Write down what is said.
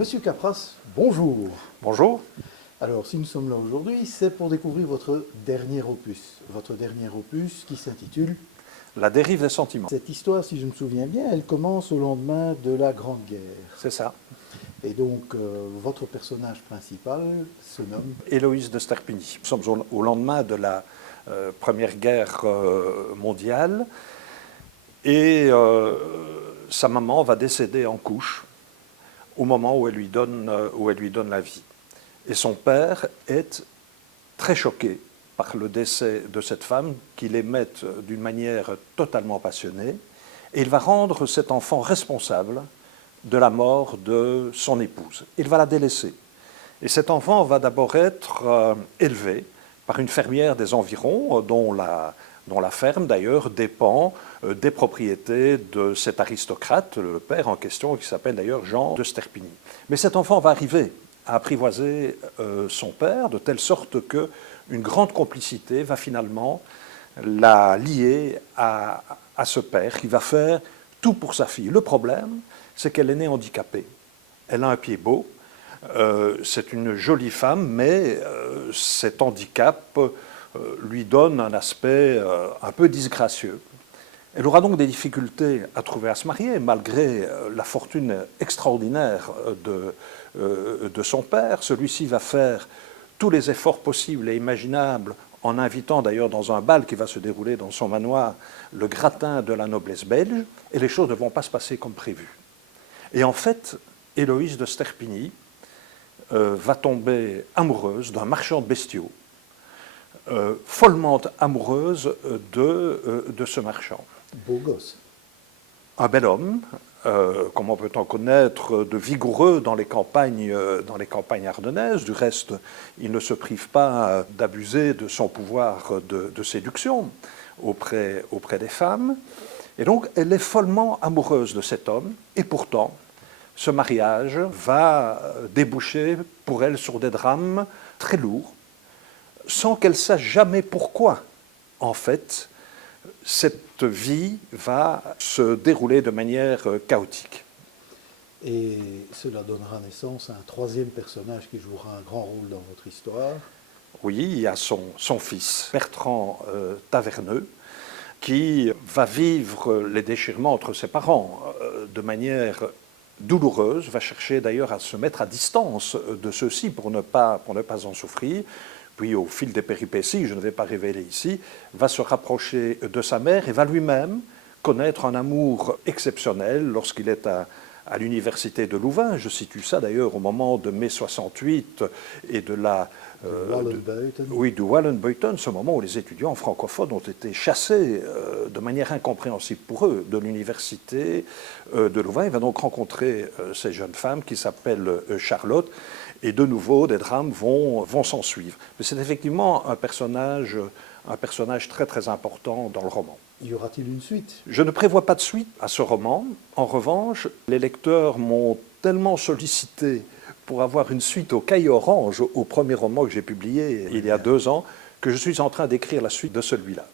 Monsieur Capras, bonjour. Bonjour. Alors, si nous sommes là aujourd'hui, c'est pour découvrir votre dernier opus qui s'intitule La dérive des sentiments. Cette histoire, si je me souviens bien, elle commence au lendemain de la Grande Guerre. C'est ça. Et donc, votre personnage principal se nomme Héloïse de Sterpigny. Nous sommes au lendemain de la Première Guerre mondiale et sa maman va décéder en couche au moment où elle lui donne la vie. Et son père est très choqué par le décès de cette femme qu'il aimait d'une manière totalement passionnée, et il va rendre cet enfant responsable de la mort de son épouse. Il va la délaisser. Et cet enfant va d'abord être élevé par une fermière des environs, dont la ferme d'ailleurs dépend des propriétés de cet aristocrate, le père en question, qui s'appelle d'ailleurs Jean de Sterpigny. Mais cet enfant va arriver à apprivoiser son père, de telle sorte qu'une grande complicité va finalement la lier à ce père qui va faire tout pour sa fille. Le problème, c'est qu'elle est née handicapée. Elle a un pied beau, c'est une jolie femme, mais cet handicap lui donne un aspect un peu disgracieux. Elle aura donc des difficultés à trouver à se marier, malgré la fortune extraordinaire de son père. Celui-ci va faire tous les efforts possibles et imaginables, en invitant d'ailleurs dans un bal qui va se dérouler dans son manoir le gratin de la noblesse belge, et les choses ne vont pas se passer comme prévu. Et en fait, Héloïse de Sterpigny va tomber amoureuse d'un marchand de bestiaux, follement amoureuse de ce marchand. Beau gosse. Un bel homme, comment peut-on connaître, de vigoureux dans les campagnes ardennaises. Du reste, il ne se prive pas d'abuser de son pouvoir de séduction auprès des femmes. Et donc, elle est follement amoureuse de cet homme, et pourtant, ce mariage va déboucher pour elle sur des drames très lourds, sans qu'elle sache jamais pourquoi, en fait, cette vie va se dérouler de manière chaotique. Et cela donnera naissance à un troisième personnage qui jouera un grand rôle dans votre histoire. Oui, il y a son fils, Bertrand Taverneux, qui va vivre les déchirements entre ses parents de manière douloureuse, va chercher d'ailleurs à se mettre à distance de ceux-ci pour ne pas en souffrir. Puis au fil des péripéties, je ne vais pas révéler ici, va se rapprocher de sa mère et va lui-même connaître un amour exceptionnel lorsqu'il est à l'université de Louvain. Je situe ça d'ailleurs au moment de mai 68 et de la... du Wallenbuiten, ce moment où les étudiants francophones ont été chassés de manière incompréhensible pour eux de l'université de Louvain. Il va donc rencontrer ces jeunes femmes qui s'appellent Charlotte, et de nouveau des drames vont s'en suivre. Mais c'est effectivement un personnage très très important dans le roman. Y aura-t-il une suite? Je ne prévois pas de suite à ce roman. En revanche, les lecteurs m'ont tellement sollicité pour avoir une suite au Cahier Orange, au premier roman que j'ai publié il y a 2 ans, que je suis en train d'écrire la suite de celui-là.